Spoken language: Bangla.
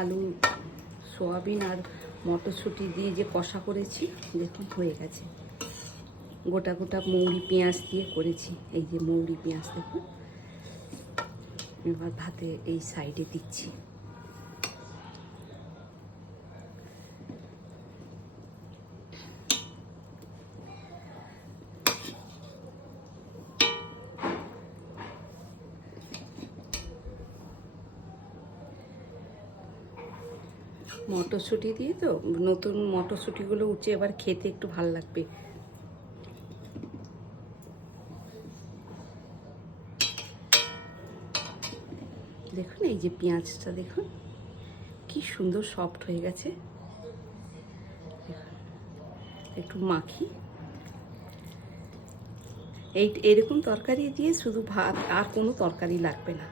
আলু, সয়াবিন আর মটরশুঁটি দিয়ে যে কষা করেছি, দেখুন হয়ে গেছে। গোটা গোটা মৌরি পেঁয়াজ দিয়ে করেছি, এই যে মৌরি পেঁয়াজ দেখুন। এবার ভাতে এই সাইডে দিচ্ছি। মটরশুঁটি দিয়ে তো নতুন মটরশুঁটিগুলো উঠছে, এবার খেতে একটু ভালো লাগবে। দেখুন এই যে পেঁয়াজটা দেখুন কি সুন্দর সফট হয়ে গেছে। একটু মাখি। এরকম তরকারি দিয়ে শুধু ভাত আর কোনো তরকারি লাগবে না।